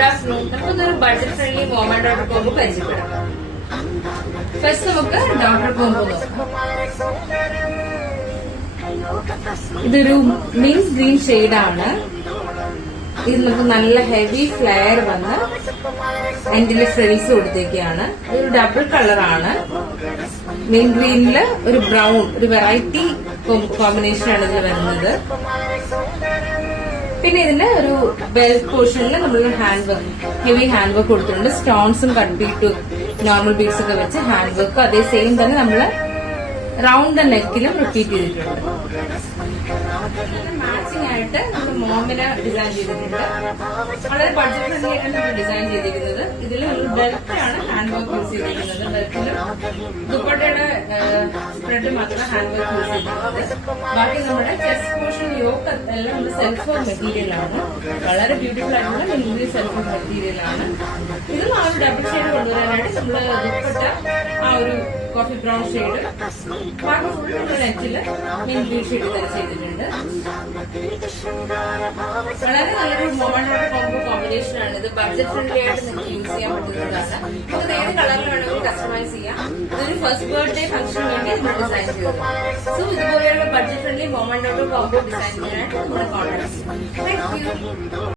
Good afternoon. നമുക്കൊരു budget friendly mom and daughter combo പരിചയപ്പെടാം. First നമുക്ക് ഡോട്ടർ കോംബോ നോക്കാം. ഇതൊരു മിന്റ് ഗ്രീൻ ഷെയ്ഡാണ്. ഇത് നമുക്ക് നല്ല ഹെവി ഫ്ലെയർ വന്ന് എൻഡില് ഫ്രിൽസ് കൊടുത്തേക്കാണ്. ഇതൊരു ഡബിൾ കളറാണ്. മിന്റ് ഗ്രീനില് ഒരു ബ്രൗൺ, ഒരു വെറൈറ്റി കോമ്പിനേഷനാണ് ഇതിൽ വരുന്നത്. പിന്നെ ഇതിന് ഒരു ബെൽറ്റ് പോർഷനിൽ നമ്മൾ hand work, heavy hand work കൊടുത്തിട്ടുണ്ട്. സ്റ്റോൺസും കട്ട് ബീറ്റും നോർമൽ ബീഡ്സ് ഒക്കെ വെച്ച് ഹാൻഡ് വർക്ക് അതേ സെയിം തന്നെ നമ്മൾ റൗണ്ട് നെക്കിലും റിപ്പീറ്റ് ചെയ്തിട്ടുണ്ട്. മാച്ചിങ് ആയിട്ട് നമ്മൾ മോമിന് ഡിസൈൻ ചെയ്തിട്ടുണ്ട്. വളരെ ബഡ്ജറ്റ് ഫ്രണ്ട്ലി ആയിട്ടാണ് നമ്മൾ ഡിസൈൻ ചെയ്തിരിക്കുന്നത്. ഇതിൽ ഒരു ബെൽറ്റ് ആണ് ഹാൻഡ് വർക്ക് യൂസ് ചെയ്തിരിക്കുന്നത്. ബെൽറ്റിലും ദുപ്പട്ടയുടെ സ്പ്രെഡ് മാത്രം ഹാൻഡ് വർക്ക് യൂസ് ചെയ്തിരിക്കുന്നത്. ബാക്കി നമ്മുടെ ചെസ്റ്റ് പോർഷൻ യോക്ക് എല്ലാം നമ്മുടെ സെൽഫ് വർക്ക് മെറ്റീരിയലാണ്. വളരെ ബ്യൂട്ടിഫുൾ ആയിട്ടുള്ള മിൽഗ്രീൻ സെൽഫ് വർക്ക് മെറ്റീരിയലാണ്. ഇതും ആ ഒരു ഡബിൾ ഷെയ്ഡ് കൊണ്ടുവരാനായിട്ട് നമ്മൾ ദുപ്പട്ട ആ ഒരു കോഫി ബ്രൗൺ ഷെയ്ഡ്, ബാക്കി ഫുൾ നെറ്റില് മിൽഗ്രീൻ ഷെയ്ഡ് തന്നെ ചെയ്തിട്ടുണ്ട്. വളരെ നല്ലൊരു mom and daughter combo combination ആണ്. ഇത് ബഡ്ജറ്റ് ഫ്രണ്ട്ലി ആയിട്ട് നിങ്ങൾക്ക് യൂസ് ചെയ്യാൻ പറ്റുന്നതാണ്. നമുക്ക് ഏത് കളറിൽ വേണമെങ്കിൽ കസ്റ്റമൈസ് ചെയ്യാം. ഇതൊരു ഫസ്റ്റ് ബർത്ത്ഡേ ഫംഗ്ഷന് വേണ്ടി നമ്മൾ ഡിസൈൻ ചെയ്തത്. സോ ഇതുപോലെയുള്ള budget friendly mom and daughter combo design ചെയ്യാനായിട്ട് നമ്മൾ കോൺടാക്ട് ചെയ്യാം. Thank you.